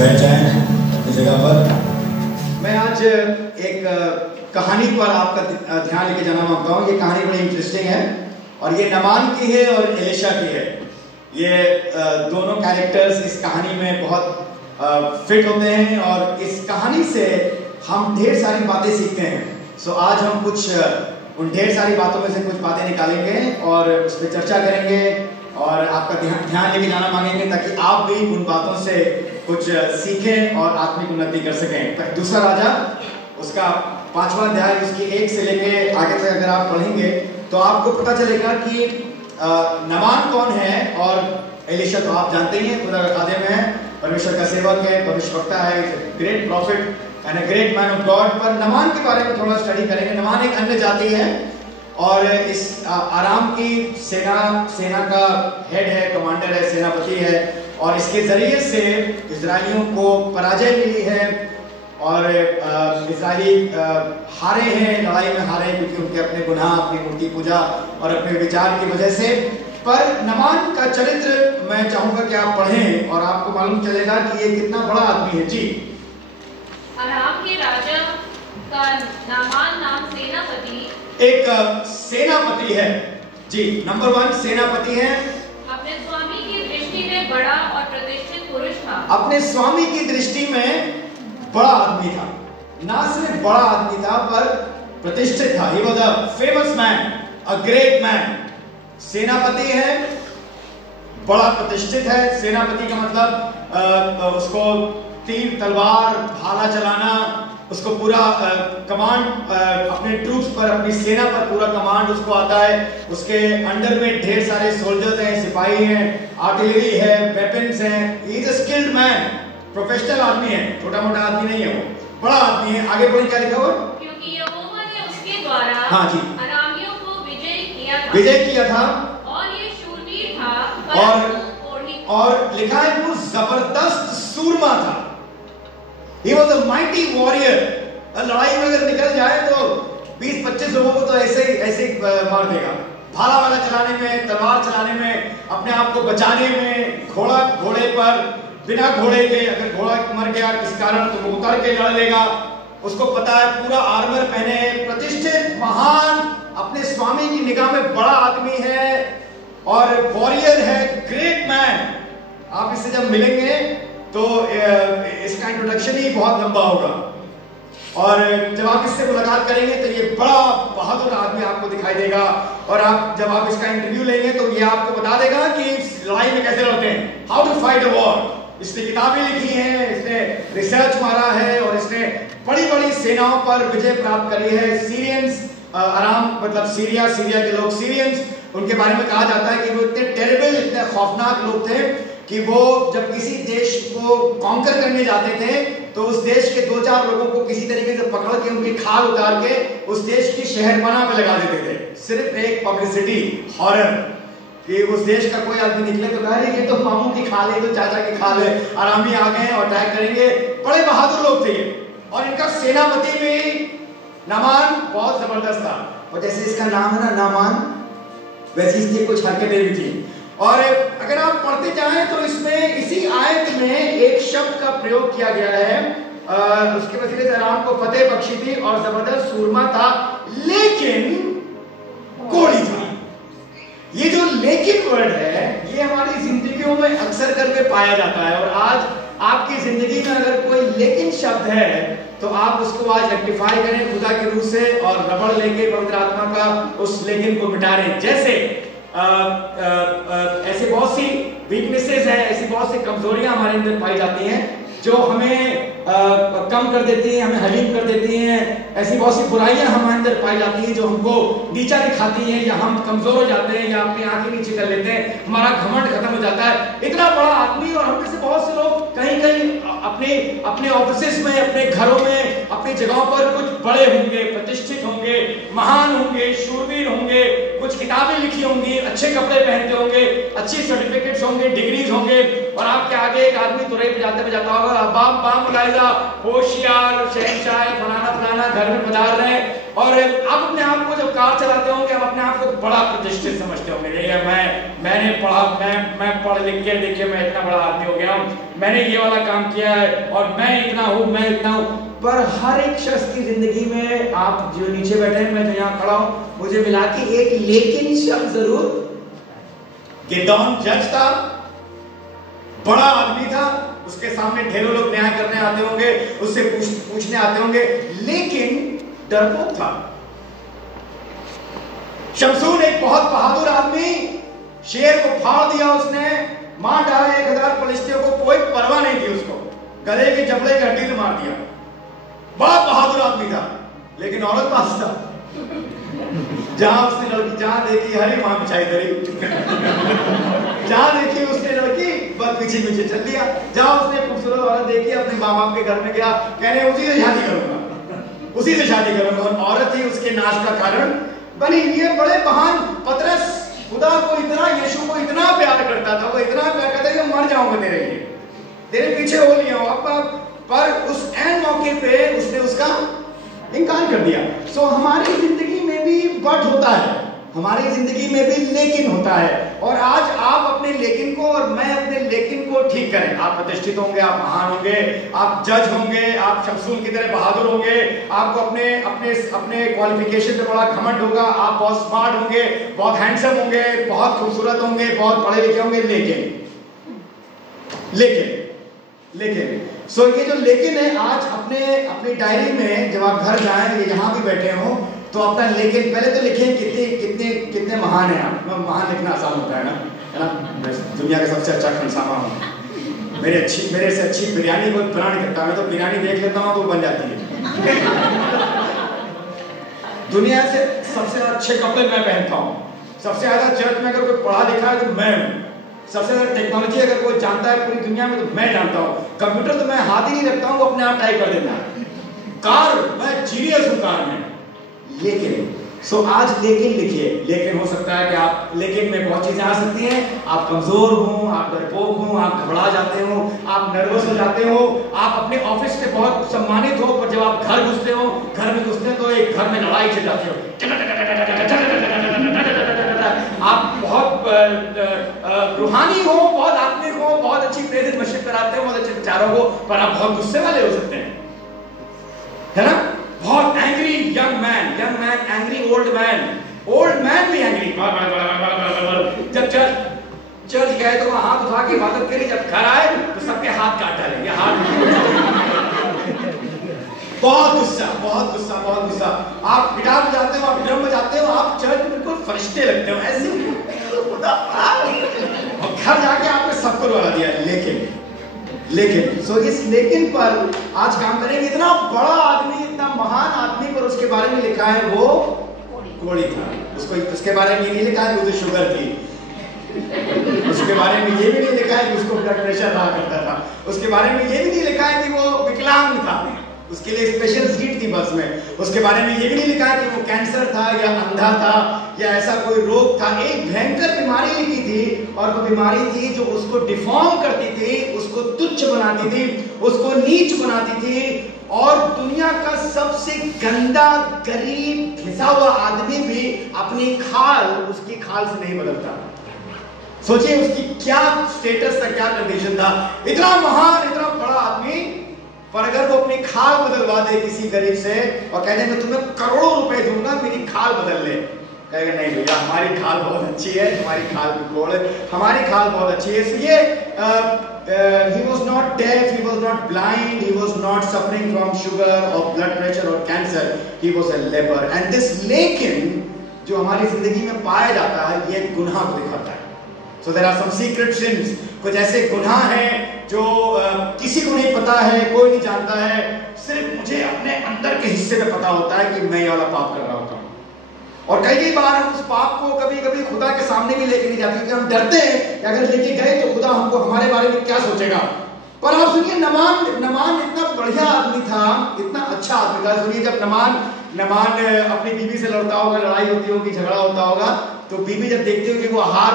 बैठ जाएं अपनी जगह पर। मैं आज एक कहानी पर आपका ध्यान लेके जाना मांगता हूँ। ये कहानी बड़ी इंटरेस्टिंग है और ये नामान की है और एलिशा की है। ये दोनों कैरेक्टर्स इस कहानी में बहुत फिट होते हैं और इस कहानी से हम ढेर सारी बातें सीखते हैं। सो आज हम कुछ उन ढेर सारी बातों में से कुछ बातें निकालेंगे और उस पर चर्चा करेंगे और आपका ध्यान लेके जाना मांगेंगे ताकि आप भी उन बातों से कुछ सीखें और आत्मिक उन्नति कर सकें। दूसरा राजा उसका 5वां अध्याय उसकी 1 से लेके आगे तक अगर आप पढ़ेंगे तो आपको पता चलेगा कि नामान कौन है। और एलिशा तो आप जानते ही हैं, खुदा का खादिम है, परमेश्वर का सेवक है, भविष्यवक्ता है, great profit and a great man of God. पर नामान के बारे में थोड़ा स्टडी करेंगे। नामान एक अन्य जाति है और इस आराम की सेना का हेड है, कमांडर है, सेनापति है और इसके जरिए से इजरायलियों को पराजय मिली है और इजरायली हारे हैं, लड़ाई में हारे क्योंकि उनके अपने गुनाह, अपनी मूर्ति पूजा और अपने विचार की वजह से। पर नामान का चरित्र मैं चाहूंगा कि आप पढ़ें और आपको मालूम चलेगा कि ये कितना बड़ा आदमी है। जी, अराम के राजा का नामान नाम सेनापति एक सेनापति है। जी, नंबर 1 सेनापति है। अपने स्वामी की दृष्टि में बड़ा और प्रतिष्ठित पुरुष था। अपने स्वामी की दृष्टि में बड़ा आदमी था। ना सिर्फ बड़ा आदमी था पर प्रतिष्ठित था। He was a famous man, a great man। सेनापति है, बड़ा प्रतिष्ठित है। सेनापति का मतलब उसको तीर, तलवार, भाला चलाना, उसको पूरा कमांड, अपने ट्रूप्स पर, अपनी सेना पर पूरा कमांड उसको आता है। उसके अंडर में ढेर सारे सोल्जर्स हैं, सिपाही हैं, आर्टिलरी है, वेपन्स हैं। He is a skilled man, professional आदमी है, छोटा मोटा आदमी नहीं है, वो बड़ा आदमी है। आगे बढ़े, क्या लिखा हुआ? क्योंकि यहोवा ने उसके द्वारा हाँ जी, अरामियों को विजय किया था और ये शूरवीर था और लिखा है वो जबरदस्त सूरमा था। He was a mighty warrior। लड़ाई में अगर निकल जाए तो 20-25 लोगों को तो ऐसे ही मार देगा। भाला वाला चलाने में, तलवार चलाने में, अपने आप को बचाने में, घोड़े पर बिना घोड़े के, अगर घोड़ा मर गया किस कारण तो वो उतर के लड़ लेगा। उसको पता है, पूरा आर्मर पहने है, प्रतिष्ठित, महान, अपने स्वामी की निगाह में बड़ा आदमी है और वॉरियर है, ग्रेट मैन। आप इससे जब मिलेंगे तो इसका इंट्रोडक्शन ही बहुत लंबा होगा और जब आप इससे मुलाकात करेंगे तो ये बड़ा बहादुर आदमी आपको दिखाई देगा। और जब आप इसका इंटरव्यू लेंगे तो ये आपको बता देगा कि लड़ाई में कैसे लड़ते हैं, how to fight a war. इसने किताबें लिखी हैं, इसने रिसर्च मारा है और इसने बड़ी बड़ी सेनाओं पर विजय प्राप्त करी है। सीरियंस, आराम मतलब सीरिया के लोग सीरियंस, उनके बारे में कहा जाता है कि वो इतने टेरिबल, इतने खौफनाक लोग थे कि वो जब किसी देश को कॉन्कर करने जाते थे तो उस देश के 2-4 लोगों को किसी तरीके से पकड़ के उनकी खाल उतार के उस देश की शहरपनाह में लगा देते थे। सिर्फ एक पब्लिसिटी, हॉरर, कि उस देश का कोई आदमी निकले तो कह रहे ये तो मामू की खाल है, तो चाचा की खाल है, आरामी आ गए और अटैक करेंगे। बड़े बहादुर लोग थे और इनका सेनापति भी नामान बहुत जबरदस्त था। और जैसे इसका नाम है ना नामान, वैसे इसकी कुछ हरकतें भी थी। और अगर आप पढ़ते जाएं तो इसमें इसी आयत में एक शब्द का प्रयोग किया गया है, उसके वसीले से अराम को फतेह बख्शी थी और जबरदस्त सूरमा था, लेकिन कोढ़ी था। ये जो लेकिन वर्ड है ये हमारी जिंदगियों में अक्सर करके पाया जाता है। और आज आपकी जिंदगी में अगर कोई लेकिन शब्द है तो आप उसको आज रेक्टिफाई करें खुदा के रूह से और रबड़ लेके पवित्र आत्मा का उस लेकिन को मिटा रहे। जैसे ऐसे बहुत सी वीकनेसेस हैं, ऐसी बहुत सी कमजोरियां हमारे अंदर पाई जाती हैं जो हमें कम कर देती हैं, हमें हलीम कर देती हैं। ऐसी बहुत सी बुराइयां हमारे अंदर पाई जाती हैं जो हमको नीचा दिखाती हैं या हम कमजोर हो जाते हैं या अपनी आंखें नीचे कर लेते हैं, हमारा घमंड खत्म हो जाता है। इतना बड़ा आदमी और हम में से बहुत से लोग कहीं कहीं अपने ऑफिस में, अपने घरों में, अपनी जगहों पर कुछ बड़े होंगे, प्रतिष्ठित होंगे, महान होंगे, शूरवीर होंगे, कुछ किताबें लिखी होंगी, अच्छे कपड़े पहनते होंगे, अच्छी सर्टिफिकेट्स होंगे, डिग्रीज होंगे, और आपके आगे एक आदमी तुरई बजाता होगा, बाम बाम मुलाहिजा, होशियार, शहंशाह, फलाना फलाना घर में पधार रहे हैं, और आप अपने आप को जब कार चलाते होंगे आप अपने आप को बड़ा प्रतिष्ठित समझते होंगे। ये मैंने पढ़ा, मैं पढ़ लिख के देखिए मैं इतना बड़ा आदमी हो गया हूँ, मैंने ये वाला काम किया है और मैं इतना हूँ, मैं इतना हूँ। पर हर एक शख्स की जिंदगी में, आप जो नीचे बैठे हैं, मैं जो यहाँ खड़ा हूँ, मुझे मिला कि एक लेकिन शब्द जरूर। गिदोन जज था, बड़ा आदमी था, उसके सामने ढेरों लोग न्याय करने आते होंगे, उससे पूछने आते होंगे, लेकिन डरपोक था। शमसून एक बहुत बहादुर आदमी, शेर को फाड़ दिया उसने, मार डाला 1000 फलिस्तियों को, कोई परवाह नहीं थी उसको, गले के जबड़े की हड्डी से मार दिया। बहुत बहादुर आदमी था, लेकिन औरत पास था। जहां उसने लड़की, जहां देखी हरी मां बिछाई दरी, जहां देखी उसने लड़की बस पीछे पीछे चल लिया। जहां उसने खूबसूरत औरत देखी, अपने माँ बाप के घर में गया, कहने उसी से शादी करूंगा, उसी से शादी करूंगा, और औरत ही उसके नाश का कारण बनी। ये बड़े महान पतरस खुदा को इतना, यीशु को इतना प्यार करता था, वो इतना प्यार करता था कि मर जाऊंगा तेरे लिए, तेरे पीछे हो लिया हूं अब। पर उस एन मौके पे उसने उसका इनकार कर दिया। सो हमारी जिंदगी में भी बट होता है, हमारी जिंदगी में भी लेकिन होता है, और आज आप अपने लेकिन को और मैं अपने लेकिन को ठीक करें। आप प्रतिष्ठित होंगे, आप महान होंगे, आप जज होंगे, आप शमसून की तरह बहादुर होंगे, आपको अपने अपने अपने क्वालिफिकेशन पे बड़ा घमंड होगा, आप बहुत स्मार्ट होंगे, बहुत हैंडसम होंगे, बहुत खूबसूरत होंगे, बहुत पढ़े लिखे होंगे, लेकिन सो ये जो लेकिन है, आज अपनी डायरी में जब आप घर जाएं, यहाँ भी बैठे हो, तो अपना लेकिन पहले तो लिखें कितने महान हैं आप। महान लिखना आसान होता है ना, मैं दुनिया का सबसे अच्छा खनसामा हूँ, मेरे से अच्छी बिरयानी कोई बना नहीं सकता, मैं तो बिरयानी देख लेता हूँ तो बन जाती है। दुनिया से सबसे अच्छे कपड़े मैं पहनता हूँ, सबसे ज्यादा चर्च में अगर कोई पढ़ा लिखा है तो मैं हूँ, सबसे ज्यादा टेक्नोलॉजी अगर कोई जानता है पूरी दुनिया में तो मैं जानता हूँ, कंप्यूटर तो मैं हाथ ही नहीं रखता हूँ, वो अपने आप टाइप कर देता है, कार मैं जीनियस हूँ कार में। लेकिन सो आज लेकिन लिखिए, लेकिन हो सकता है कि आप, लेकिन में बहुत चीजें आ सकती हैं, आप कमजोर हो, आप डरपोक हो, आप घबरा जाते हो, आप नर्वस हो जाते हो, आप अपने ऑफिस में बहुत सम्मानित हो, पर जब आप घर घुसते हो, तो एक घर में लड़ाई चल जाती हो, आप बहुत रूहानी हो, बहुत आत्मिक हो, बहुत अच्छी प्रेजेंट वर्शिप कराते हो, बहुत अच्छे विचारों को, पर आप बहुत गुस्से वाले हो सकते हैं, है ना? बहुत angry young man, angry old man भी एंग्री। जब चर्च गए तो वहां हाथ उठा के इबादत करी, जब घर आए तो सबके हाथ काट डालेंगे, बहुत गुस्सा। आप गिटार बजाते हो, आप ड्रम बजाते हो, आप चर्च में बिल्कुल फरिश्ते लगते हो, ऐसे और घर जाके आपने सबको रुला दिया। लेकिन सो इस लेकिन पर आज काम करेंगे। इतना बड़ा आदमी, इतना महान आदमी, पर उसके बारे में लिखा है वो कोड़ी था। उसके बारे में ये नहीं लिखा है कि उसे शुगर थी, उसके बारे में ये भी नहीं लिखा है कि उसको ब्लड प्रेशर रहा करता था, उसके बारे में ये भी नहीं लिखा है कि वो विकलांग था, उसके लिए स्पेशल सीट थी बस में, उसके बारे में ये भी नहीं लिखा है कि वो कैंसर था या अंधा था या ऐसा कोई रोग था। एक भयंकर बीमारी लिखी थी, और वो बीमारी थी जो उसको डिफॉर्म करती थी, उसको तुच्छ बनाती थी, उसको नीच बनाती थी, और दुनिया का सबसे गंदा, गरीब, घिसा हुआ आदमी भी अपनी खाल, उसकी खाल से नहीं बदलता। सोचिए उसकी क्या स्टेटस था, क्या कंडीशन था। इतना महान, इतना बड़ा आदमी, पर अगर वो अपनी खाल बदलवा दे किसी गरीब से और कह दे मैं तुम्हें करोड़ों रुपए दूंगा, मेरी खाल बदल ले, कहेगा नहीं भैया हमारी खाल बहुत अच्छी है, तुम्हारी खाल बिल्कुल, हमारी खाल बहुत अच्छी है। इसलिए he was not deaf, he was not blind, he was not suffering from sugar or blood pressure or cancer, he was a leper. And this लेकिन जो हमारी जिंदगी में पाया जाता है, ये गुनाह को दिखाता है। So there are some secret sins, कुछ ऐसे गुनाह हैं जो किसी को नहीं पता है, कोई नहीं जानता है, सिर्फ मुझे अपने अंदर के हिस्से में पता होता है कि मैं ये वाला पाप कर रहा होता हूँ। और कई बार हम उस पाप को कभी खुदा के सामने भी लेके नहीं जाते, क्योंकि हम डरते हैं कि अगर लेके गए तो खुदा हमको हमारे बारे में क्या सोचेगा। पर आप सुनिए, नमान इतना बढ़िया आदमी था, इतना अच्छा आदमी था। सुनिए, जब नमान अपनी बीवी से लड़ता होगा, लड़ाई होती होगी, झगड़ा होता होगा, तो बीवी जब देखती हो कि वो हार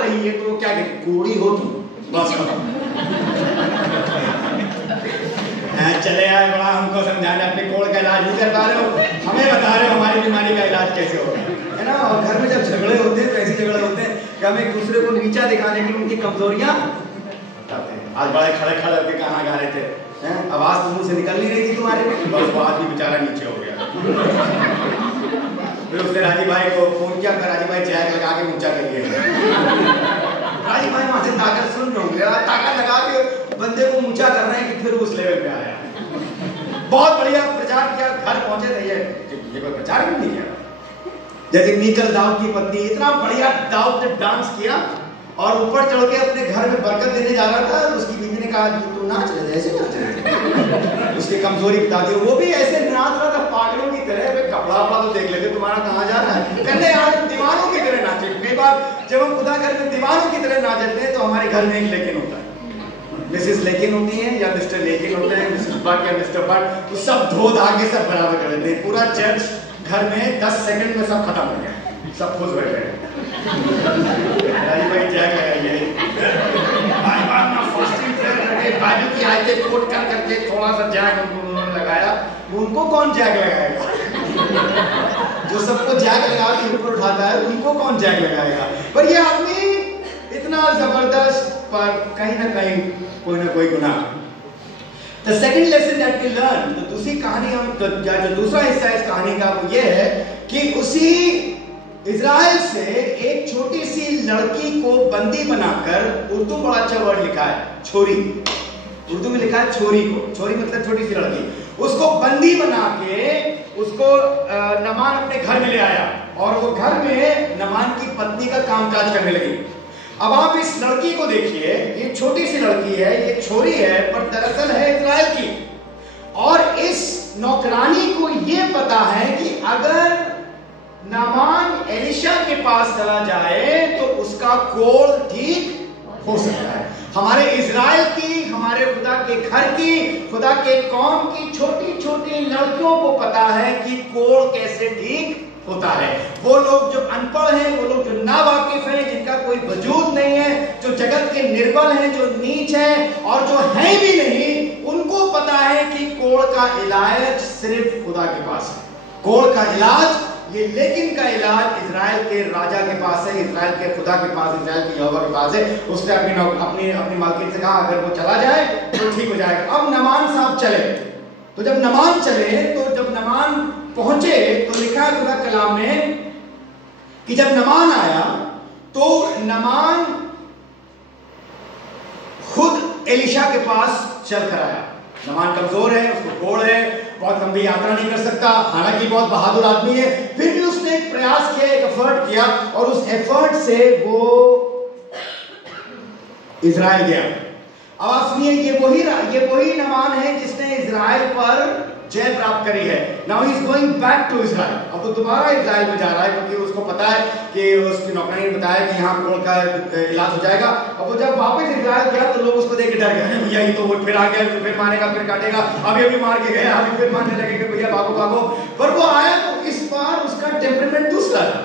रही है, तो वो क्या कहती, कोड़ी हो तुम, बस चले आए बड़ा हमको समझाने, अपने कोड़ का इलाज नहीं कर पा रहे हो, हमें बता रहे हो हमारी बीमारी का इलाज कैसे होगा, है ना। और घर में जब झगड़े होते हैं तो ऐसे झगड़े होते हैं कि हम एक दूसरे को नीचा दिखाने की उनकी कमजोरियां बताते हैं। आज बड़े खड़े होकर गाना गा रहे थे, आवाज तो मुंह से निकल नहीं रही थी तुम्हारे, बस वो आदमी बेचारा नीचे हो गया। फिर उसने राजीव भाई को फोन किया, राजीव भाई जैक लगा के ऊंचा कर लिया। राजीव भाई वहां से ताकत सुन रहे होंगे, ताकत लगा के बंदे को ऊंचा कर रहे हैं कि फिर उस लेवल पे आया। बहुत बढ़िया प्रचार किया, घर पहुंचे थे, ये कोई प्रचार भी नहीं किया। जैसे मीकल दाऊद की पत्नी, इतना बढ़िया दाऊद ने डांस किया और ऊपर चढ़ के अपने घर में बरकत देने जा रहा था, उसकी बीवी ने कहा तू नाच रहे, ऐसे नाच रहे। उसकी कमजोरी बता दी, वो भी ऐसे नाच रहा था पागलों की तरह। कपड़ा वपड़ा तो देख लेते, तुम्हारा कहाँ जा रहा है, कहने आज दीवानों की तरह नाचे। कई बार जब हम खुदा घर में दीवानों की तरह नाचते हैं तो हमारे घर में एक लेकिन होता है, मिसेस लेकिन होती है या मिस्टर लेकिन होते हैं, मिसेस बट या मिस्टर बट, तो सब धो धागे सब बराबर कर देते हैं। पूरा चर्च घर में 10 सेकंड में सब खत्म हो गया, सब खुश बैठ गए। भाई क्या कहेंगे, भाई बात ना फास्टिंग करके बाइबल की आयतें कोट कर करके थोड़ा सा जैक उन्होंने लगाया, उनको कौन जैक लगाएगा? जो सबको जैक लगा के ऊपर उठाता है उनको कौन जैक लगाएगा? पर ये आदमी इतना जबरदस्त, पर कहीं ना कहीं कोई ना कोई गुनाह। The second lesson that we learn, तो दूसरी कहानी हम जो दूसरा हिस्सा इस कहानी का वो ये है कि उसी इजराइल से एक छोटी सी लड़की को बंदी बनाकर, उर्दू बड़ा अच्छा वर्ड लिखा है छोरी, उर्दू में लिखा है छोरी को, छोरी मतलब छोटी सी लड़की, उसको बंदी बना के उसको नमान अपने घर में ले आया और वो घर में नमान की पत्नी का कामकाज करने लगी। अब आप इस लड़की को देखिए, ये छोटी सी लड़की है, ये छोरी है, पर दरअसल है इजराइल की। और इस नौकरानी को ये पता है कि अगर नामान एलिशा के पास चला जाए तो उसका कोढ़ ठीक हो सकता है। हमारे इजराइल की, हमारे खुदा के घर की, खुदा के कौम की छोटी छोटी लड़कियों को पता है कि कोढ़ कैसे ठीक होता है। वो लोग जो अनपढ़ हैं, वो लोग जो नावाकिफ हैं, जिनका कोई वजूद नहीं है, जो जगत के निर्बल हैं, जो नीच हैं और जो हैं भी नहीं, उनको पता है कि कोढ़ का इलाज सिर्फ खुदा के पास है। कोढ़ का इलाज, ये लेकिन का इलाज इजराइल के राजा के पास है, इजराइल के खुदा के पास, इजराइल के यहोवा के पास है। उसने अपनी मालकिन से कहा अगर वो चला जाए तो ठीक हो जाएगा। अब नमान साहब चले, तो जब नमान चले, तो जब नमान पहुंचे तो लिखा है खुदा कलाम में कि जब नमान आया तो नमान खुद एलिशा के पास चल कर आया। नमान कमजोर है, उसको कोढ़ है, बहुत लंबी यात्रा नहीं कर सकता, हालांकि बहुत बहादुर आदमी है, फिर भी उसने एक प्रयास किया, एक एफर्ट किया और उस एफर्ट से वो इजराइल गया। अब आप सुनिए, ये वही नमान है जिसने इजराइल पर जय प्राप्त करी है। Now he is going back to Israel. अब वो दोबारा इजराइल में जा रहा है क्योंकि उसको पता है कि उसकी नौकरानी ने बताया कि यहाँ कोढ़ का इलाज हो जाएगा। अब वो जब वापस इजराइल गया तो लोग उसको देख के डर गए, भैया ये तो वो फिर आ गया, फिर मारेगा, फिर काटेगा, अभी मार के गया, अभी फिर मारने लगेगा, भैया भागो भागो। पर वो आया तो इस बार उसका टेम्परामेंट दूसरा था,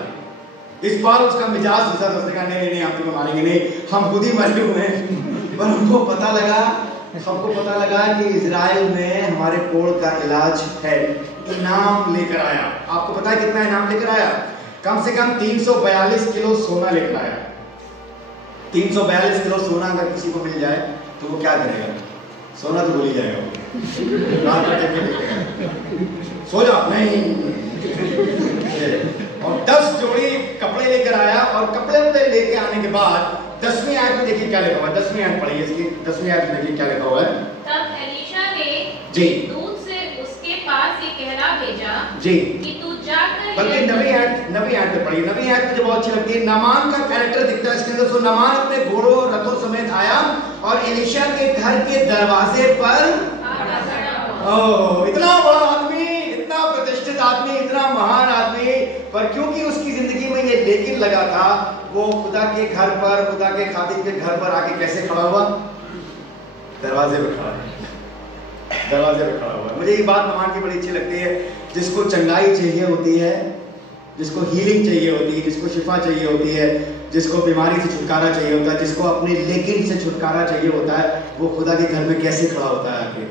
इस बार उसका मिजाज दूसरा था। उसने कहा नहीं, हम तुम्हें मारेंगे नहीं, हम खुद ही मजलूम हैं। पर हमको पता लगा कि इजराइल में हमारे कोढ़ का इलाज है। इनाम लेकर आया। आपको पता है कितना इनाम लेकर आया? कम से कम 342 किलो सोना लेकर आया। 342 किलो सोना अगर किसी को मिल जाए तो वो क्या करेगा? सोना तो भूल ही जाएगा, रात में जब देखेगा सो जाओ नहीं। और 10 जोड़ी कपड़े लेकर आया और कपड़े लेके आने के बाद 10वीं आयत में देखिए क्या लिखा हुआ है। 10वीं आयत पढ़िए, इसकी 10वीं आयत में देखिए क्या लिखा हुआ है। तब एलीशा ने जी दूत से उसके पास ये कहला भेजा जी कि तू जाकर, बल्कि नवी आयत में पढ़िए। नवी आयत मुझे बहुत अच्छी लगती है। नामान का कैरेक्टर दिखता है इसके अंदर। सो नामान अपने घोड़ों और रथों समेत आया और एलीशा के घर के दरवाजे पर, इतना बड़ा आदमी, इतना प्रतिष्ठित आदमी, इतना महान आदमी, पर क्योंकि उसकी जिंदगी में ये लेकिन लगा था, वो खुदा के घर पर, खुदा के खादिम के घर पर आके कैसे खड़ा हुआ? दरवाजे पे खड़ा हुआ। मुझे ये बात नमान की बड़ी अच्छी लगती है। जिसको चंगाई चाहिए होती है जिसको हीलिंग चाहिए होती है, जिसको शिफा चाहिए होती है, जिसको बीमारी से छुटकारा चाहिए होता है, जिसको अपने लेकिन से छुटकारा चाहिए होता है, वो खुदा के घर में कैसे खड़ा होता है? आके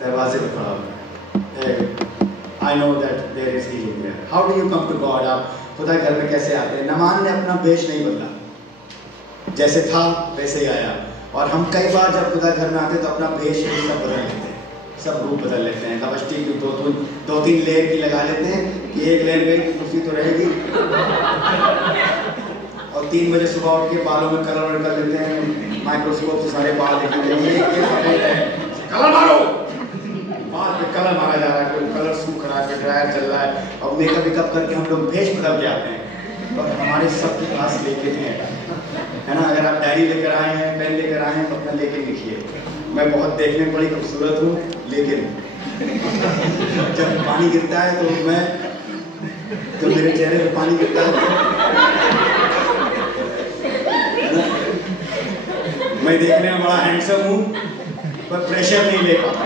दरवाजे पे खड़ा होता है। I know that there is healing there. How do you come to God? आप खुदा के घर में कैसे आते हैं? नामान ने अपना वेश नहीं बदला, जैसे था वैसे ही आया। और हम कई बार जब खुदा घर में आते हैं तो अपना वेश सब बदल लेते हैं, सब रूप बदल लेते हैं। लपस्टिक दो तीन लेयर की लगा लेते हैं कि एक लेयर में कुर्सी तो रहेगी, और 3 बजे सुबह उठ के बालों में कलर कर लेते हैं, माइक्रोस्कोप से सारे बाल देखते हैं, ये कलर मारो, बाल पे कलर मारा जा रहा है, कोई कलर सूख रहा है, कोई ड्रायर चल रहा है, और मेकअप वेकअप करके हम लोग भेष बदल के आते हैं। और हमारे सबके पास लेके हैं, है ना? अगर आप डायरी लेकर आए हैं, पेन लेकर आए हैं, तो अपना लेके लिखिए। मैं बहुत देखने में बड़ी खूबसूरत हूँ, लेकिन जब पानी गिरता है तो जब मेरे चेहरे पे पानी गिरता है मैं देखने में बड़ा हैंडसम हूँ, पर प्रेशर नहीं ले पाता,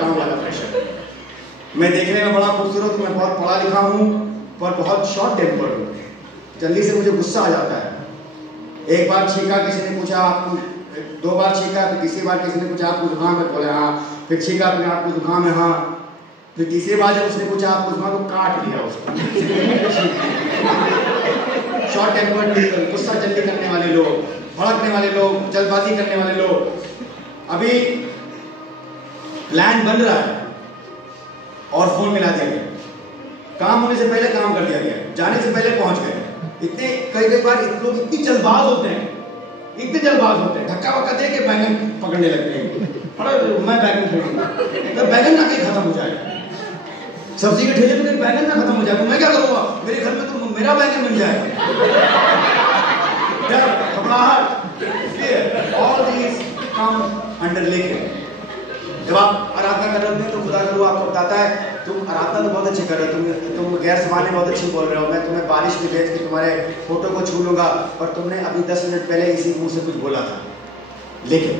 काम वाला प्रेशर। मैं देखने में बड़ा खूबसूरत हूँ, मैं बहुत पढ़ा लिखा हूँ, पर बहुत शॉर्ट टेम्पर्ड हूँ, जल्दी से मुझे गुस्सा आ जाता है। एक बार छींका, किसी ने पूछा आपको, 2 बार छींका, फिर तीसरी बार किसी ने पूछा आपको जुकाम है, बोले हाँ, फिर छींका, फिर आपको जुकाम है, हाँ, फिर तीसरी बार जब उसने पूछा आपको जुकाम, तो काट लिया उसको। शॉर्ट टेम्पर्ड, गुस्सा जल्दी करने वाले लोग, भड़कने वाले लोग, जल्दबाजी करने वाले लोग। अभी प्लान बन रहा है और फोन मिला दिया गया, काम होने से पहले काम कर दिया गया, जाने से पहले पहुंच गए। इतने कई बार लोग इतनी जल्दबाज होते हैं, इतने जल्दबाज होते हैं, धक्का वक्का दे के बैंगन पकड़ने लगते हैं। अरे मैं बैंगन खरीदूंगा, तो बैंगन ना कहीं खत्म हो जाएगा, सब्जी के ठेले पे कहीं बैंगन ना खत्म हो जाएगा, मैं क्या करूंगा? मेरे घर में तो मेरा बैंगन बन जाएगा। घबराहट, ऑल दीज कम अंडर लेके। जब आप आराधना कर रहे हैं तो खुदा गुरु आपको बताता है तुम आराधना तो बहुत अच्छी कर रहे हो, तुम गैर सामान्य बहुत अच्छी बोल रहे हो, मैं तुम्हें बारिश में भेज के तुम्हारे फोटो को छू लूंगा, और तुमने अभी 10 मिनट पहले इसी मुंह से कुछ बोला था। लेकिन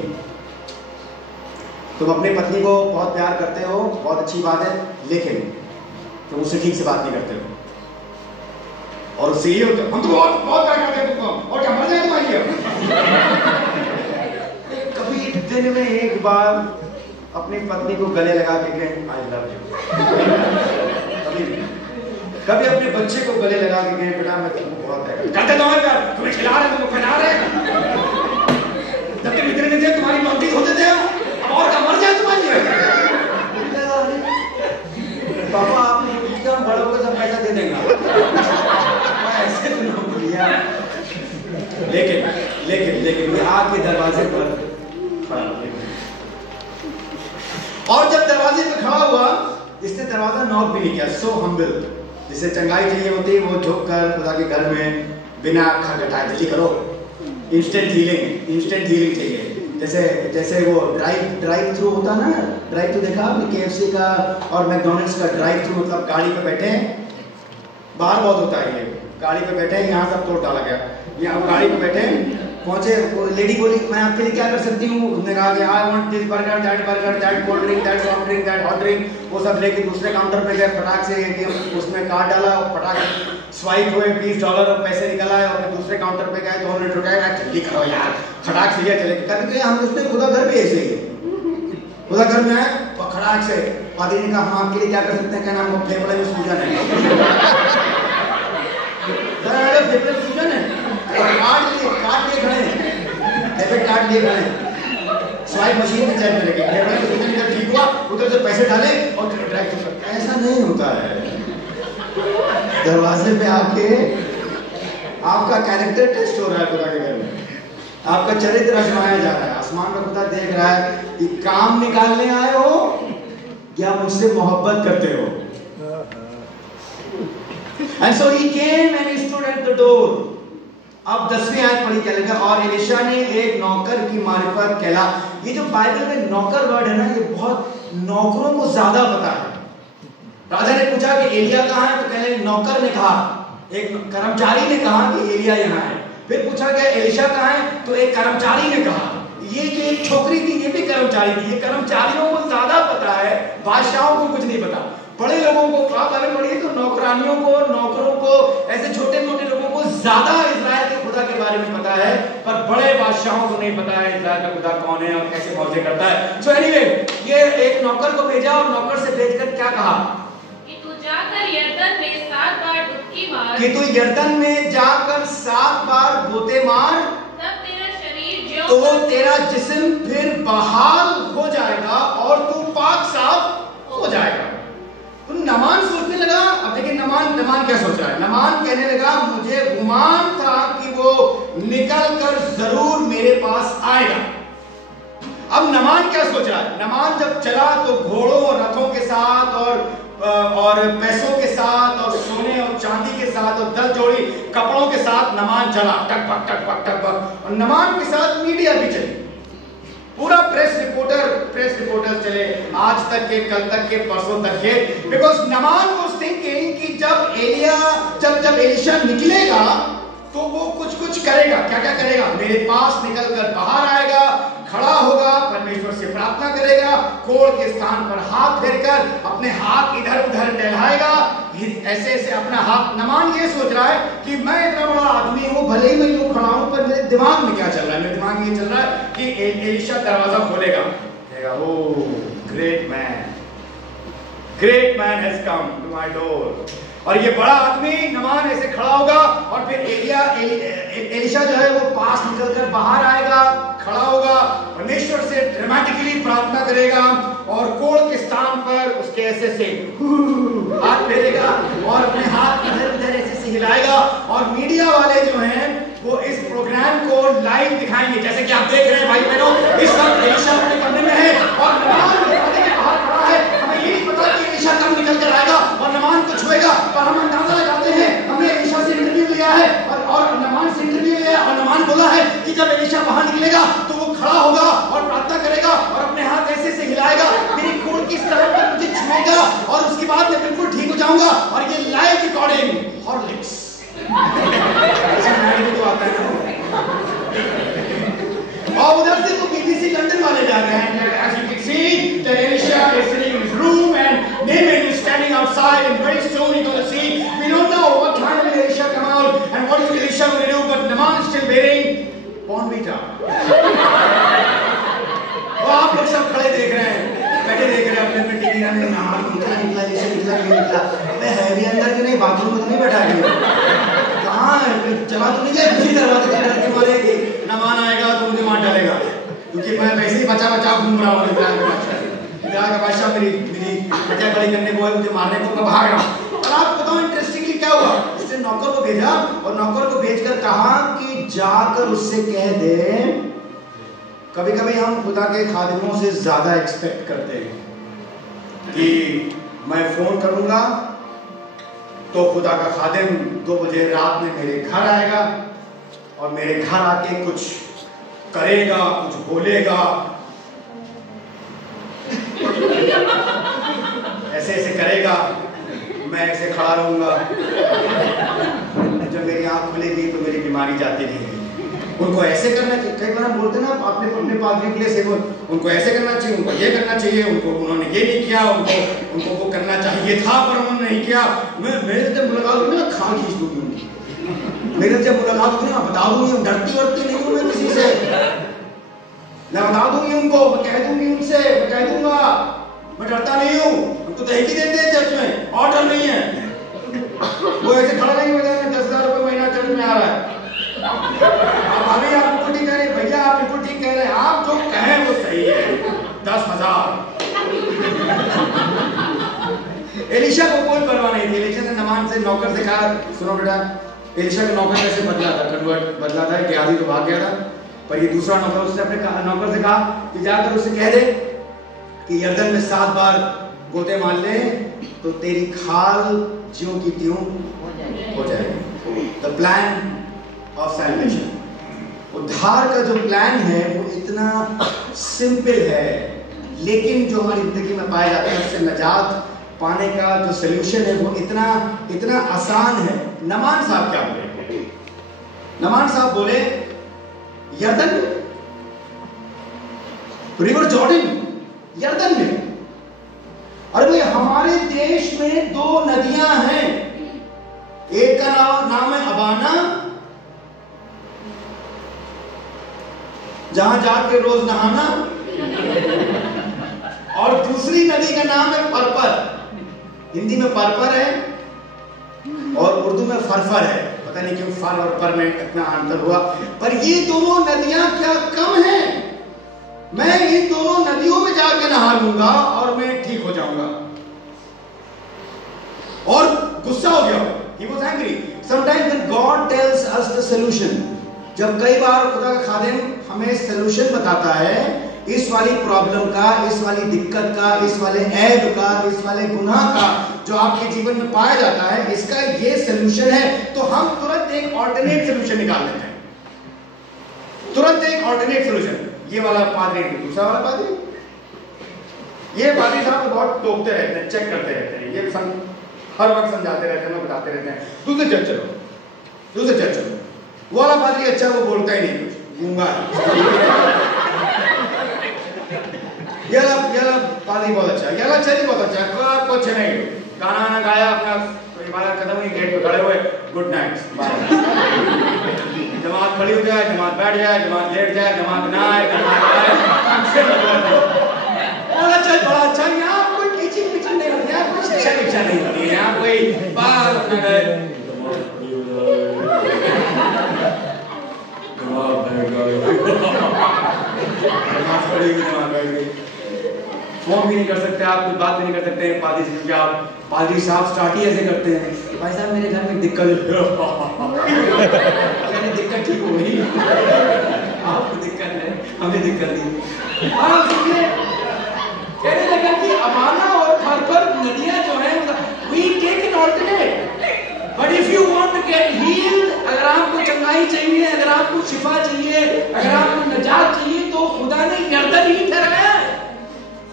तुम अपनी पत्नी को बहुत प्यार करते हो, बहुत अच्छी बात है, लेकिन तुम उससे ठीक से बात नहीं करते हो, और उससे ये होता है हम तो बहुत प्यार करते हैं तुमको, और क्या मर जाए तुम्हारी। कभी दिन में एक बार अपनी पत्नी को गले लगा के कहें आई लव यू। कभी अपने बच्चे को गले लगा के कहें बेटा मैं तुमको बहुत प्यार करते तो मैं प्यार, तुम्हें खिला रहे, तुमको पहना रहे, जब तक इतने दिन तुम्हारी नौकरी होते थे, अब और क्या मर जाए तुम्हारी। पापा आपने पूछा हम बड़ों को सब पैसा दे देंगे, ऐसे तो ना बोलिया। लेकिन ये आके दरवाजे पर खड़ा, और जब दरवाजे पे खड़ा हुआ, इसने दरवाजा नॉक भी नहीं किया, सो हम्बल। जिसे चंगाई चाहिए होती है वो झुक कर खुदा के घर में बिना खटखटाए जल्दी करो, इंस्टेंट हीलिंग चाहिए। जैसे वो ड्राइव थ्रू होता ना, ड्राइव थ्रू देखा आपने KFC का और मैकडॉनल्ड्स का ड्राइव थ्रू, मतलब गाड़ी पे बैठे हैं, बाहर बहुत होता है ये, गाड़ी पे बैठे हैं, यहाँ सब तोड़ डाला गया, यहाँ गाड़ी पे बैठे हैं, पहुंचे, लेडी बोली मैं आपके लिए क्या कर सकती हूँ? उसने कहा कि I want this burger, that cold drink, that soft drink, that hot drink, वो सब लेके दूसरे काउंटर पे गए, फटाक से ATM उसमें कार्ड डाला, फटाक स्वाइप हुए, $20 और पैसे निकल आए, और फिर दूसरे काउंटर पे गए, 2 मिनट रुके, जल्दी करो यार, फटाक से चले करके हम उसने खुदा घर भी ऐसे ही है, खुदा घर में आए खटाक से, पादरी ने कहा हम आपके लिए क्या कर सकते हैं? क्या नाम? फेफड़े में सूजन है, फेफड़े में सूजन है, कार्ड लिए खड़े हैं, डेबिट कार्ड लिए खड़े हैं, स्वाइप मशीन में चेक करेंगे, ठीक हुआ, उधर से पैसे डाले और ड्राइव थ्रू। ऐसा नहीं होता है। दरवाजे पे आके आपका कैरेक्टर टेस्ट हो रहा है खुदा के घर में, आपका चरित्र आजमाया जा रहा है। आसमान में खुदा देख रहा है कि काम निकालने आए हो या मुझसे मोहब्बत करते हो। And so he came and he stood at the door. अब 10वीं आयत पढ़ी क्या लिखा? और एलिशा ने एक नौकर की मारिफत कहला। ये जो बाइबल में नौकर वर्ड है ना, ये बहुत नौकरों को ज्यादा पता है। राजा ने पूछा कि एलिया कहाँ है, तो कहने नौकर ने कहा, एक कर्मचारी ने कहा कि एलिया यहाँ है। फिर पूछा गया एलिशा कहाँ है, तो एक कर्मचारी ने कहा। ये जो एक छोकरी थी ये भी कर्मचारी थी। ये कर्मचारियों को ज्यादा पता है, बादशाहों को कुछ नहीं पता। बड़े लोगों को, आप आगे बढ़िए, तो नौकरानियों को, नौकरों को, ऐसे छोटे मोटे लोगों को ज्यादा इजराइल के खुदा के बारे में पता है, पर बड़े बादशाहों को नहीं पता है इजराइल का खुदा कौन है और कैसे मौजे करता है। सो एनीवे, ये एक नौकर को भेजा और नौकर से भेजकर क्या कहा कि तू जाकर यरदन में 7 बार डुबकी मार, कि तू यरदन में जाकर 7 बार गोते मार, तब तेरा शरीर ज्यों तो तेरा जिस्म फिर बहाल हो जाएगा और तू पाक साफ हो जाएगा। तो नमान सोचने लगा, अब देखिए नमान क्या सोच रहा है। नमान कहने लगा मुझे गुमान था कि वो निकल कर जरूर मेरे पास आएगा। अब नमान क्या सोच रहा है? नमान जब चला तो घोड़ों और रथों के साथ और पैसों के साथ और सोने और चांदी के साथ और 10 जोड़ी कपड़ों के साथ नमान चला, टक पक। और नमान के साथ मीडिया भी चली, पूरा प्रेस रिपोर्टर चले, आज तक के, कल तक के, परसों तक के। बिकॉज नमान वाज थिंकिंग कि जब एलिशा निकलेगा तो वो कुछ करेगा। क्या करेगा? मेरे पास निकलकर बाहर आएगा, खड़ा होगा, परमेश्वर से प्रार्थना करेगा, कोढ़ के स्थान पर हाथ फेरकर अपने हाथ इधर उधर टहलाएगा, ऐसे अपना हाथ। नमान ये सोच रहा है कि मैं इतना बड़ा आदमी हूँ, भले ही मैं यूं खड़ा हूँ, पर मेरे दिमाग में क्या चल रहा है? मेरे दिमाग में ये चल रहा है कि एलिशा दरवाजा खोलेगा, oh great man has come to my door. और ये बड़ा आदमी नमान ऐसे खड़ा होगा और फिर एलिशा जो है वो पास निकलकर बाहर आएगा, खड़ा होगा, परमेश्वर से ड्रामेटिकली प्रार्थना करेगा और कोढ़ के स्थान पर उसके ऐसे हाथ फेरेगा और अपने हाथ इधर उधर ऐसे हिलाएगा। और मीडिया वाले जो हैं वो इस प्रोग्राम को लाइव दिखाएंगे, जैसे कि आप देख रहे हैं भाई बहनों, इस वक्त एलिशा अपने कमरे में है और नमान दरवाजे के बाहर खड़ा है। हमें ये नहीं पता कि एलिशा कब निकल कर आएगा और नमान को छुएगा, पर हम अंदाजा लगाते हैं। हमने एलिशा से इंटरव्यू लिया है और नमान से इंटरव्यू लिया और नमान बोला है कि जब एलिशा बाहर निकलेगा तो वो खड़ा होगा और प्रार्थना करेगा और अपने हाथ ऐसे हिलाएगा, मेरी कोढ़ की तरफ पर मुझे छुएगा और उसके बाद मैं बिल्कुल ठीक हो जाऊंगा। और ये लाइव रिकॉर्डिंग हॉर्लिक्स तो आता है और उधर से तो BBC लंदन वाले जा रहे हैं। As you can see, that Elisha is sitting in his room and Naaman is standing outside, and very soon you're going to see. We don't know what time will Elisha come out and what is Elisha going to do, but Naaman is still waiting. Bonvita. और आप लोग सब खड़े देख रहे हैं, बैठे देख रहे हैं अपने टीवी में, नमान निकला एलिशा निकला। मैं है भी अंदर के नहीं, बाथरूम में तो नहीं बैठा गया, कहाँ चला तो नहीं गया, दूसरी दरवाजे से डर के मारे कि नमान आएगा तो मुझे मार डालेगा, क्योंकि मैं वैसे ही बचा घूम रहा हूँ। इधर का बादशाह मेरी बचा खड़ी करने को है, मुझे मारने को, मैं भाग रहा हूँ। और आप बताओ इंटरेस्टिंगली क्या हुआ, उसने नौकर को भेजा और नौकर को भेजकर कहा कि जाकर उससे कह दे। कभी कभी हम खुदा के खादिमों से ज्यादा एक्सपेक्ट करते हैं कि मैं फोन करूंगा तो खुदा का खादिम 2 बजे रात में मेरे घर आएगा और मेरे घर आके कुछ करेगा, कुछ बोलेगा, ऐसे करेगा, मैं ऐसे खड़ा रहूंगा, जब मेरी आंख खुलेगी तो मेरी बीमारी जाती नहीं। उनको ऐसे करना चाहिए, कई बार हम बोलते ना अपने पादरी के लिए, उनको ऐसे करना चाहिए, उनको ये करना चाहिए, उन्होंने ये नहीं किया, उनको वो करना चाहिए था पर उन्होंने नहीं किया। मेरे जब मुलाकात होगी ना, खाल खींच दूंगी उनकी। मेरे जब मुलाकात होगी ना, बता दूंगी, डरती नहीं हूँ मैं किसी से, मैं बता दूंगी उनको, मैं कह दूंगी उनसे, मैं कह दूंगा, मैं डरता नहीं हूँ। उनको दहेज देते हैं चर्च में, और डर नहीं है। वो ऐसे खड़ा नहीं हो जाए 10,000 रुपये महीना चर्च में आ रहा है, अब अभी आप बिल्कुल ठीक कह रहे हैं भैया, आप बिल्कुल ठीक कह रहे हैं, आप जो कहें वो सही है। 10,000। एलिशा को कोई परवाह नहीं थी। एलिशा ने नमान से, नौकर से कहा, सुनो बेटा, एलिशा का नौकर कैसे बदला था, गिहाजी तो भाग गया था, पर ये दूसरा नौकर, उसने अपने नौकर से कहा कि जाकर उससे कह दे कि यरदन में 7 बार गोते मार ले तो तेरी खाल ज्यों की त्यों हो जाएगी। द प्लान ऑफ सैल्वेशन, उद्धार का जो प्लान है वो इतना सिंपल है, लेकिन जो हमारी जिंदगी में पाया जाता है उससे निजात पाने का जो सलूशन है वो इतना आसान है। नमान साहब क्या बोले? नमान साहब बोले यरदन रिवर जॉर्डन, यरदन में अरे भाई हमारे देश में 2 नदियां हैं, एक का नाम है अबाना, जहां जाके रोज नहाना, और दूसरी नदी का नाम है परपर। हिंदी में परपर है और उर्दू में फरफर है, पता नहीं क्यों फर और पर में इतना अंतर हुआ, पर ये दोनों नदियां क्या कम हैं? मैं इन दोनों नदियों में जाके नहा लूंगा और मैं ठीक हो जाऊंगा। और गुस्सा हो गया, he was angry. Sometimes when God tells us the solution, जब कई बार खुदा का खादिम हमें सलूशन बताता है इस वाली प्रॉब्लम का, इस वाली दिक्कत का, इस वाले ऐब का, इस वाले गुनाह का जो आपके जीवन में पाया जाता है, इसका ये सलूशन है, तो हम तुरंत एक ऑल्टरनेट सलूशन निकाल लेते हैं, तुरंत एक ऑल्टरनेट सलूशन। ये वाला पादरी, दूसरा वाला पादरी, ये पादरी साहब बहुत टोकते रहते हैं, चेक करते रहते हैं, ये हर वक्त समझाते रहते हैं, बताते रहते हैं, दूसरे चर्च चलो, दूसरे चर्च चलो। वो वाला पादरी अच्छा, वो बोलता ही नहीं कुछ, गूंगा है। ये पादरी बहुत अच्छा, ये वाला चर्च बहुत अच्छा है, आपको अच्छा नहीं, गाना वाना गाया, अपना इबादत खत्म हुई, गेट पे खड़े हुए, गुड नाइट। जमात खड़ी हो जाए, जमात बैठ जाए, जमात लेट जाए, जमात ना आए, जमात आए, चर्च बड़ा अच्छा, यहाँ कोई टीचिंग नहीं होती है, कोई शिक्षा नहीं होती है, यहाँ कोई बात अपना गए फोन भी नहीं कर सकते आप, कुछ बात भी नहीं कर सकते हैं पादरी से, क्योंकि आप पादरी साहब स्टार्ट ही ऐसे करते हैं, भाई साहब मेरे घर में दिक्कत है, दिक्कत ठीक हो गई, आपको दिक्कत है, हमें दिक्कत नहीं। कहने लगा कि अबाना और फरफर नदियां जो हैं, we take an alternate, but if you want to get healed, अगर आपको चंगाई चाहिए, अगर आपको शिफा चाहिए, अगर आपको नजात चाहिए, तो खुदा ने यर्दन ही ठहराया है,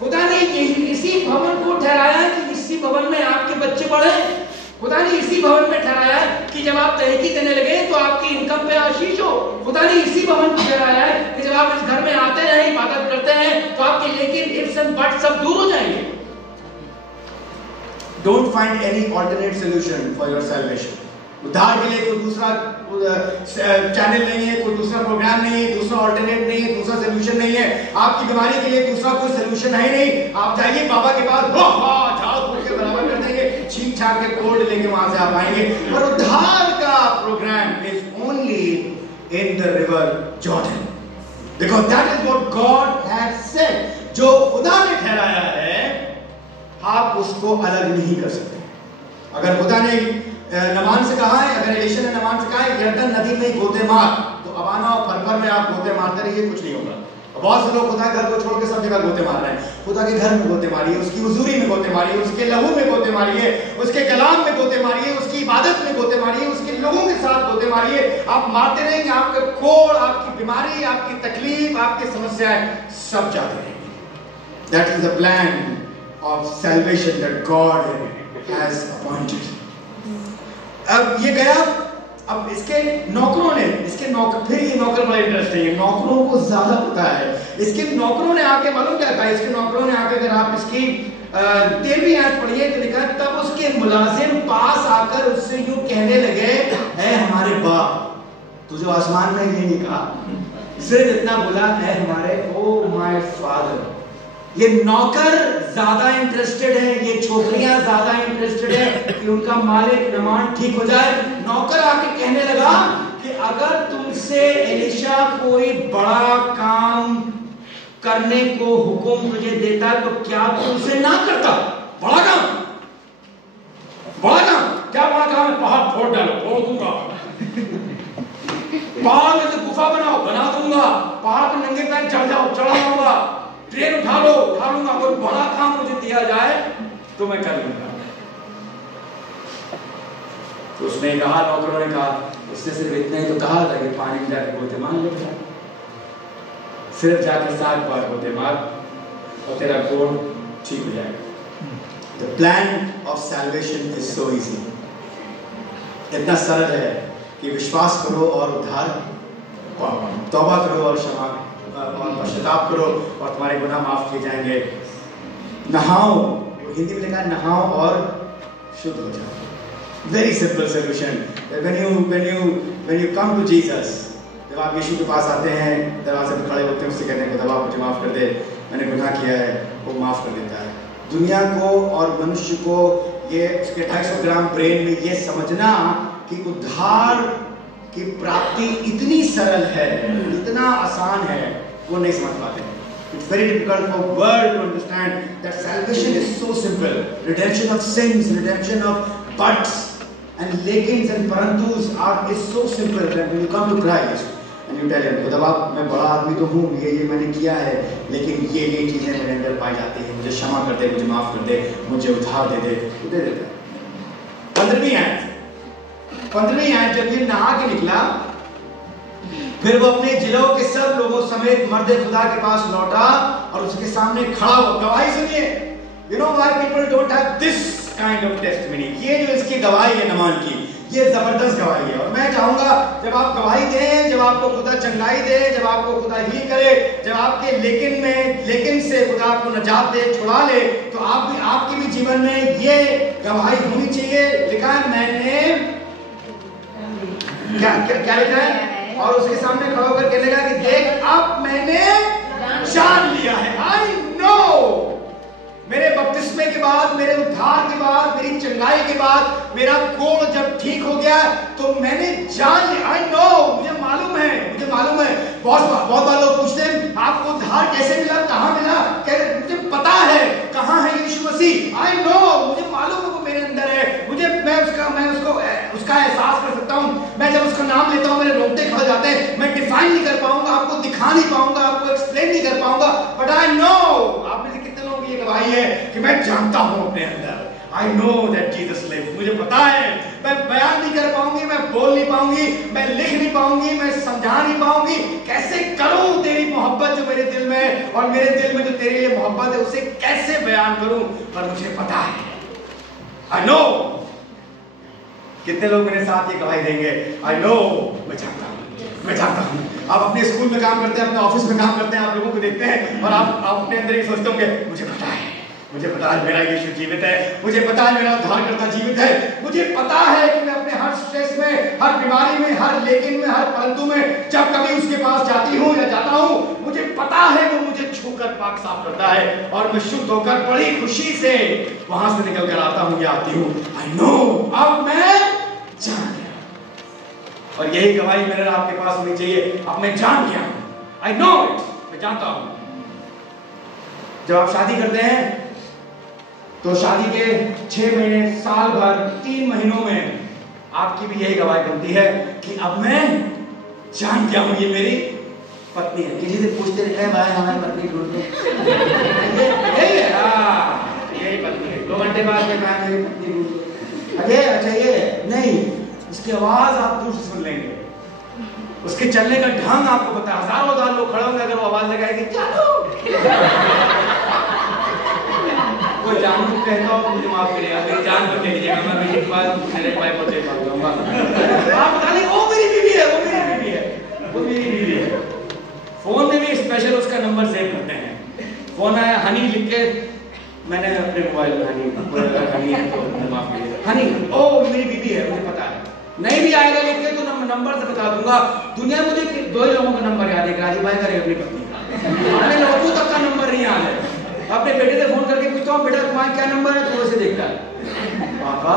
खुदा ने इसी भवन को ठहराया है कि इसी भवन में आपके बच्चे पढ़े, खुदा ने इसी भवन में ठहराया है कि जब आप तहरीकी देने लगे तो आपकी इनकम पे आशीष हो, खुदा ने इसी भवन को ठहराया है कि जब आप इस घर में आते हैं, इबादत करते हैं, तो आपके लेकिन इफ्स एंड बट्स सब दूर हो जाएंगे। Don't find any alternate solution for your salvation. उद्धार के लिए कोई दूसरा चैनल नहीं है, कोई दूसरा प्रोग्राम नहीं है, दूसरा ऑल्टरनेट नहीं है, दूसरा सोल्यूशन नहीं है, आपकी बीमारी के लिए दूसरा कोई सोल्यूशन है नहीं। आप जाइए बाबा के पास, झाड़ फूक के बराबर कर देंगे, छींक छाक के कोल्ड लेके वहां से आप आएंगे, पर उद्धार का program is only in the river Jordan, because that is what God has said. जो खुदा ने ठहराया है आप उसको अलग नहीं कर सकते। अगर खुदा ने नमान से कहा है, अगर एलिशा ने नमान से कहा है यरदन नदी में गोते मार, तो अबाना और फरफर में आप गोते मारते रहिए, कुछ नहीं होगा। बहुत से लोग खुदा घर को छोड़ के सब जगह गोते मार रहे हैं। खुदा के घर में गोते मारिए, उसकी हुजूरी में गोते मारिए, उसके लहू में गोते मारिए, उसके कलाम में गोते मारिए, उसकी इबादत में गोते मारिए, उसके लोगों के साथ गोते मारिए। आप मारते रहेंगे, आपके कोड़, आपकी बीमारी, आपकी तकलीफ, आपकी समस्याएं सब जाते रहेंगे। That is the plan of salvation that God has appointed. अब ये गया, अब इसके नौकरों ने, इसके नौकर, फिर ये नौकर बड़ा इंटरेस्टिंग है, नौकरों को ज्यादा पता है। इसके नौकरों ने आके मालूम क्या कहा, इसके नौकरों ने आके, अगर आप इसकी 13वीं आयत पढ़िए तो लिखा, तब उसके मुलाजिम पास आकर उससे यूं कहने लगे, है हमारे बाप, तो जो आसमान में ये नहीं कहा, सिर्फ इतना बोला, है हमारे, ओ माय फादर। ये नौकर ज्यादा इंटरेस्टेड है, ये छोकरियां ज्यादा इंटरेस्टेड है कि उनका मालिक नमान ठीक हो जाए। नौकर आके कहने लगा कि अगर तुमसे एलिशा कोई बड़ा काम करने को हुक्म तुझे देता तो क्या तू उसे ना करता? बड़ा काम, बड़ा काम, क्या बड़ा काम है? पहाड़ फोड़ डालो, फोड़ दूंगा, पहाड़ में से गुफा बनाओ, बना दूंगा, पहाड़ पे नंगे पैर चढ़ जाओ, चढ़ा जाऊंगा, ट्रेन उठा लो, उठा लूंगा, कोई बड़ा काम मुझे दिया जाए तो मैं कर लूंगा। तो उसने कहा, नौकरों ने कहा, उसने सिर्फ इतना ही तो कहा था कि पानी में जाकर गोते मार ले, सिर्फ जाकर 7 बार गोते मार और तेरा कोड़ ठीक हो जाएगा। The plan of salvation is so easy. इतना सरल है कि विश्वास करो और उद्धार पाओ, तौबा करो और क्षमा और पश्चाताप करो और तुम्हारे गुनाह माफ किए जाएंगे। नहाओ हिंदी में लिखा है नहाओ और शुद्ध हो जाओ। Very simple solution. When you come to Jesus, जब आप यीशु के पास आते हैं, दरवाजे पर खड़े होते हैं, उससे कहते हैं खुदा मुझे माफ कर दे, मैंने गुनाह किया है, वो माफ कर देता है। दुनिया को और मनुष्य को ये उसके 250 ग्राम ब्रेन में ये समझना कि उद्धार की प्राप्ति इतनी सरल है, इतना आसान है, वो नहीं समझ पाते। It's very difficult for world to understand that salvation is so simple. Redemption of sins, redemption of buts and lekins and parantus is so simple that when you come to Christ and you tell him, खुदा मैं बड़ा आदमी तो हूँ, ये मैंने किया है, लेकिन ये चीजें मेरे अंदर पाई जाती हैं, मुझे क्षमा कर दे, मुझे माफ कर दे, मुझे उद्धार दे दे, तो दे देता है। 15वीं आयत जब ये नहा के निकला, फिर वो अपने जिलों के सब लोगों समेत मर्द खुदा के पास लौटा और उसके सामने खड़ा हुआ। गवाही सुनिए। You know why people don't have this kind of testimony? ये जो इसकी गवाही है नमान की, ये जबरदस्त गवाही है। और मैं चाहूंगा जब आप गवाही दें, जब आपको खुदा चंगाई दे, जब आपको खुदा हील करे, जब आपके लेकिन से खुदा आपको नजात दे, छुड़ा ले, तो आपके भी जीवन में ये गवाही होनी चाहिए। लिखा है मैंने क्या लिखा है? और उसके सामने खड़ा होकर कहने लगा कि देख अब मैंने जान लिया है। आई नो, मेरे बपतिस्मे के बाद, मेरे उद्धार के बाद, मेरी चंगाई के बाद, मेरा कोढ़ जब ठीक हो गया तो मैंने जान लिया। आई नो, मुझे मालूम है। बहुत बार लोग पूछते हैं आपको उद्धार कैसे मिला, कहाँ मिला? कहते मुझे पता है कहाँ है यीशु मसीह। आई नो, मुझे मालूम है वो मेरे अंदर है। मैं उसका एहसास कर सकता हूँ। मैं जब उसका नाम लेता हूँ मेरे रोंगटे खड़े जाते हैं। मैं डिफाइन नहीं कर पाऊंगा, आपको दिखा नहीं पाऊंगा, आपको एक्सप्लेन नहीं कर पाऊंगा, बट आई नो। आप में से कितने लोगों की ये गवाही है कि मैं जानता हूँ अपने अंदर, I know that Jesus lives. मुझे पता है, मैं बयान नहीं कर पाऊंगी, मैं बोल नहीं पाऊंगी, मैं लिख नहीं पाऊंगी, मैं समझा नहीं पाऊंगी। कैसे करूं तेरी मोहब्बत जो मेरे दिल में है और मेरे दिल में जो तेरे लिए मोहब्बत है उसे कैसे बयान करूं, पर मुझे पता है। I know. कितने लोग मेरे साथ ये गवाही देंगे? आई नो, मैं जानता हूँ। आप अपने स्कूल में काम करते हैं, अपने ऑफिस में काम करते हैं, आप लोगों को देखते हैं और आप अपने अंदर ही सोचते होंगे मुझे पता है मेरा यीशु जीवित है, मुझे पता है मेरा उद्धारकर्ता जीवित है, मुझे पता है कि मैं अपने हर स्ट्रेस में, हर बीमारी में, हर लेकिन में, हर परंतु में जब कभी उसके पास जाती हूँ या जाता हूँ, मुझे पता है वो मुझे छूकर पाक साफ करता है और मैं शुद्ध होकर बड़ी खुशी से वहां से निकल कर आता हूँ या आती हूँ। आई नो, अब मैं जान गया। और यही गवाही मेरे आपके पास होनी चाहिए। अब मैं जान गया हूं, आई नो इट, मैं जानता हूं। जब आप शादी करते हैं तो शादी के 6 महीने, साल भर, 3 महीनों में आपकी भी यही गवाही बनती है कि अब मैं जान गया हूं ये मेरी पत्नी है। किसी से पूछते रहे भाई हमारी पत्नी ढूंढ दो, यही पत्नी है। 2 घंटे बाद में कहा मेरी पत्नी ढूंढ दो, अरे अच्छा ये नहीं, उसकी आवाज आप दूर से सुन लेंगे, उसके चलने का ढंग आपको पता है। हजारों लोग खड़े होंगे, अगर वो आवाज लगाएगी चलो कोई जानू कहता हो मुझे माफ करिएगा, मेरी जान को ले लीजिएगा, मैं मेरे पास मेरे भाई को दे पाऊंगा। आप बता दें वो मेरी बीवी है। फोन में भी स्पेशल उसका नंबर सेव करते हैं। फोन आया हनी लिख के, मैंने अपने मोबाइल में हनी माफ करिएगा, हनी ओ मेरी बीवी है, मुझे पता है। नहीं भी आएगा लिख के तो नंबर से बता दूंगा। दुनिया में मुझे 2 लोगों का नंबर याद है, राजीव भाई का, अपनी पत्नी का। अपने लोगों तक का नंबर नहीं याद है। अपने बेटे से फोन करके पूछता हूँ बेटा तुम्हारा क्या नंबर है, तो उसे देखता है पापा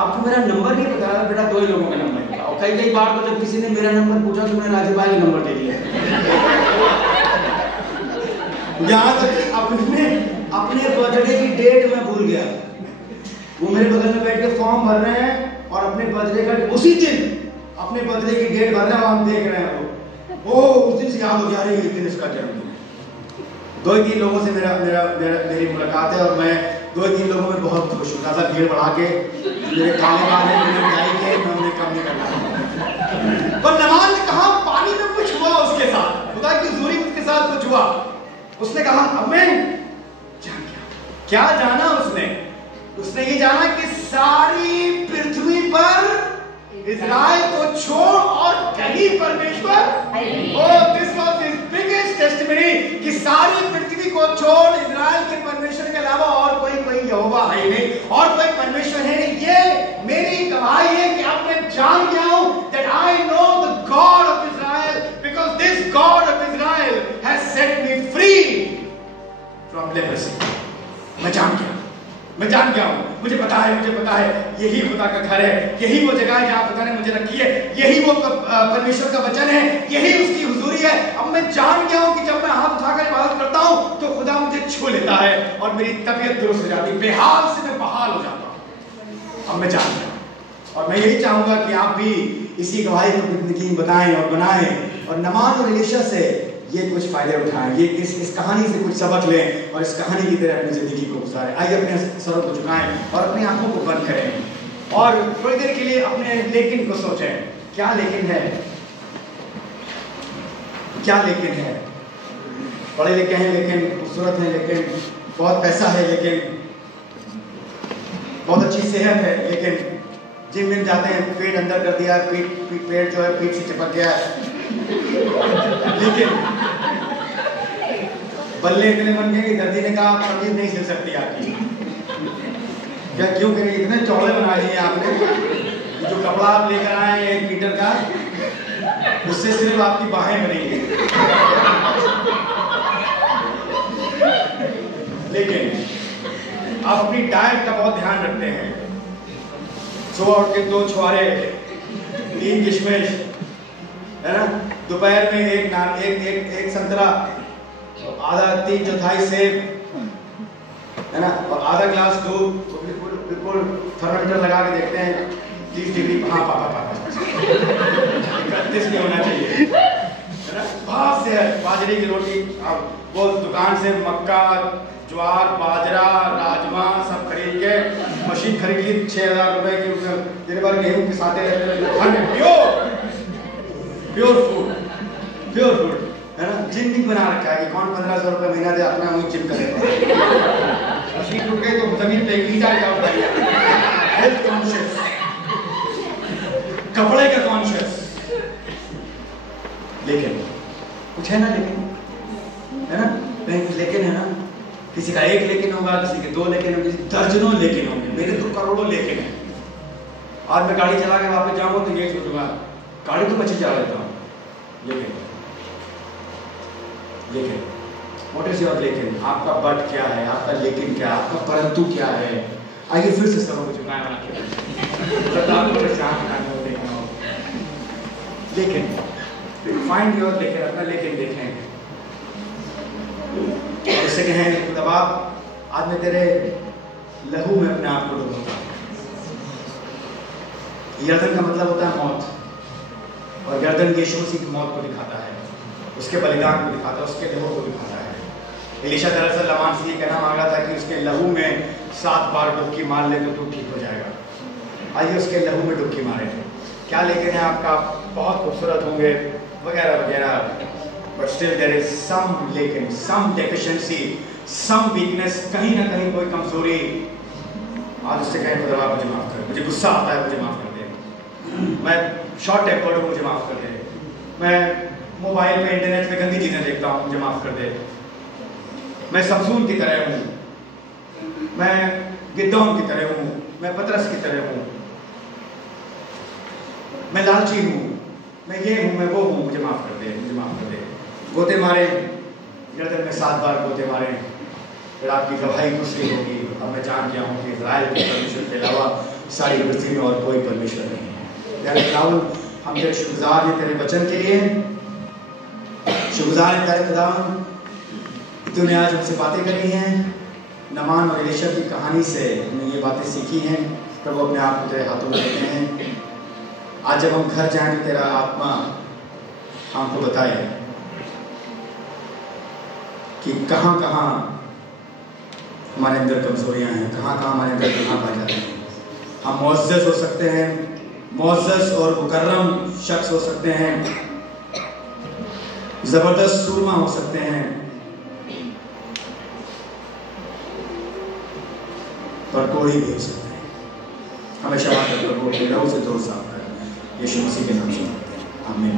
आपको मेरा नंबर नहीं पता, बेटा 2 लोगों का नंबर है। और कई बार तो जब किसी ने मेरा नंबर पूछा तो मैंने राजीव भाई का नंबर दे दिया। यहाँ तक अपने बर्थडे की डेट मैं भूल गया। वो मेरे बगल में बैठ के फॉर्म भर रहे हैं और अपने बर्थडे का उसी दिन अपने बर्थडे की डेट भर रहे हैं और हम देख रहे हैं वो उस दिन से याद हो जा रही है लेकिन इसका जन्मदिन। 2-3 लोगों से मेरी मुलाकात है और मैं 2-3 लोगों में बहुत खुश हूँ। ज़्यादा भीड़ बढ़ा के मेरे खाने वाले मेरे मिठाई के मैं उन्हें कम नहीं करना। पर नमान ने कहा पानी में कुछ हुआ उसके साथ, खुदा की हुजूरी में उसके साथ कुछ हुआ। उसने कहा अब मैं जान गया। क्या जाना उसने ये जाना कि सारी पृथ्वी पर इज़राइल को छोड़ और कहीं परमेश्वर, this was his biggest testimony कि सारी पृथ्वी पृथ्वी को छोड़ इजराइल के परमेश्वर के अलावा और कोई यहोवा है ही नहीं, और कोई परमेश्वर है नहीं। ये मेरी गवाही है कि अब मैं जान गया हूं that I know the God of Israel, because this God of Israel has set me free from leprosy। मैं जान गया हूं, मुझे पता है यही खुदा का घर है, यही वो जगह है जहां खुदा ने मुझे रखी है, यही वो परमेश्वर का वचन है, यही उसकी हुजूरी है। अब मैं जान गया हूं कि जब मैं हाथ उठाकर इबादत करता हूं तो खुदा मुझे छू लेता है और मेरी तबीयत दुरुस्त हो जाती है, बेहाल से मैं बहाल हो जाता हूं। अब मैं जान गया और मैं यही चाहूंगा कि आप भी इसी गवाही को जिंदगी में बताएं और बनाएं और नमान और एलीशा से ये कुछ फायदे उठाएं, ये इस कहानी से कुछ सबक लें और इस कहानी की तरह अपनी जिंदगी को गुजारें। आइए अपने सरों को झुकाएं और अपनी आंखों को बंद करें और थोड़ी देर के लिए अपने लेकिन को सोचें। क्या लेकिन है? क्या लेकिन है? पढ़े लिखे हैं लेकिन खूबसूरत हैं, लेकिन बहुत पैसा है, लेकिन बहुत अच्छी सेहत है, लेकिन जिम में जाते हैं पेट अंदर कर दिया, पेट जो है पीठ से चिपक गया है, लेकिन बल्ले इतने बन गए कि दर्दी ने कहा पंडित नहीं सिल सकती आपकी। क्या क्यों करें? इतने चौड़े बना लिए आपने, जो कपड़ा आप लेकर आए हैं 1 मीटर का, उससे सिर्फ आपकी बाहें बनेंगी। लेकिन आप अपनी डाइट का बहुत ध्यान रखते हैं। सुबह उठ के 2 छुआरे, 3 किशमिश, है ना, दोपहर में एक संतरा, आधा 3/4 सेब, है ना, और आधा ग्लास दूध, बिल्कुल थर्मामीटर लगा के देखते हैं 30 डिग्री। हाँ पापा 31 नहीं होना चाहिए, है ना। बहुत से बाजरे की रोटी, अब वो दुकान से मक्का, ज्वार, बाजरा, राजमा सब खरीद के मशीन खरीद ली 6000 रुपए की, दिन भर गेहूं पिसाते रहते हैं। प्योर फूड, है ना। जिम भी बना रखा है कि कौन 1500 रुपए महीना दे, अपना वही जिम करेगा। मशीन टूट गई तो जमीन पे ईटा उठाइए। हेल्थ कॉन्शियस, कपड़े का कॉन्शियस, लेकिन कुछ है ना, लेकिन है ना, लेकिन है ना, किसी का 1 लेकिन होगा, किसी के 2 लेकिन होंगे, दर्जनों लेकिन होंगे, मेरे तो करोड़ों लेकिन है। आज मैं गाड़ी चला के वापस जाऊंगा तो यही सोचूंगा गाड़ी तो मैं चला लेता हूँ, लेकिन व्हाट इज योर लेकिन? आपका बट क्या है? आपका लेकिन क्या? आपका परंतु क्या है? आइए फिर से सबको झुकाएं बना के, लेकिन फाइंड योर लेकिन, अपना लेकिन देखें और इससे कहें खुदा आज मैं तेरे लहू में अपने आप को डूबूंगा। यर्दन का मतलब होता है मौत, और यर्दन यीशु मसीह की मौत को दिखाता है, उसके बलिदान को दिखाता है, उसके लहू को दिखाता है। एलीशा दरअसल नमान से ये कहना मांग रहा था कि उसके लहू में 7 बार डुबकी मार ले तो तू ठीक हो जाएगा। आइए उसके लहू में डुबकी मारे। क्या लेकिन है आपका? बहुत खूबसूरत होंगे वगैरह वगैरह, but still there is some लेकिन, some deficiency, some weakness, कहीं ना कहीं कोई कमजोरी। आज उससे कहें खुदा मुझे माफ कर, मुझे गुस्सा आता है, मुझे माफ कर दे, मैं शॉर्ट टेम्पर्ड हूँ, मुझे माफ कर दे, मैं मोबाइल पे इंटरनेट पे गंदी चीजें देखता हूँ, मुझे माफ कर दे, मैं समसून की तरह हूँ, मैं गिदौन की तरह हूँ, मैं पतरस की तरह हूँ, मैं लालची हूँ, मैं ये हूँ, मैं वो हूँ, मुझे माफ कर दे, मुझे माफ कर दे। गोते मारे, यर्दन में 7 बार गोते मारे, फिर आपकी गवाही दूसरी होगी। अब मैं जान गया हूँ कि इज़राइल के परमेश्वर के अलावा सारी पृथ्वी में और कोई परमेश्वर नहीं है। यानी खुदावंद, हम तेरे शुक्रगुजार हैं तेरे वचन के लिए, शुक्रगुजार हैं तेरे खुदावंद, तूने आज हमसे बातें करी हैं, नमान और एलीशा की कहानी से हमने ये बातें सीखी हैं। प्रभु अपने आप को तेरे हाथों में देते हैं। आज जब हम घर जाएं तो तेरा आत्मा हमको बताए कि कहाँ कहाँ हमारे अंदर कमजोरियां हैं, कहाँ कहाँ हमारे अंदर कहाँ पाए जाते हैं। हम मुअज़्ज़ज़ हो सकते हैं, मुअज़्ज़ज़ और मुकर्रम शख्स हो सकते हैं, जबरदस्त सूरमा हो सकते हैं, पर कोई भी हो सकते हैं। हमेशा प्रभु के लहू से दूर साफ कर, यीशु मसीह के नाम से आमीन।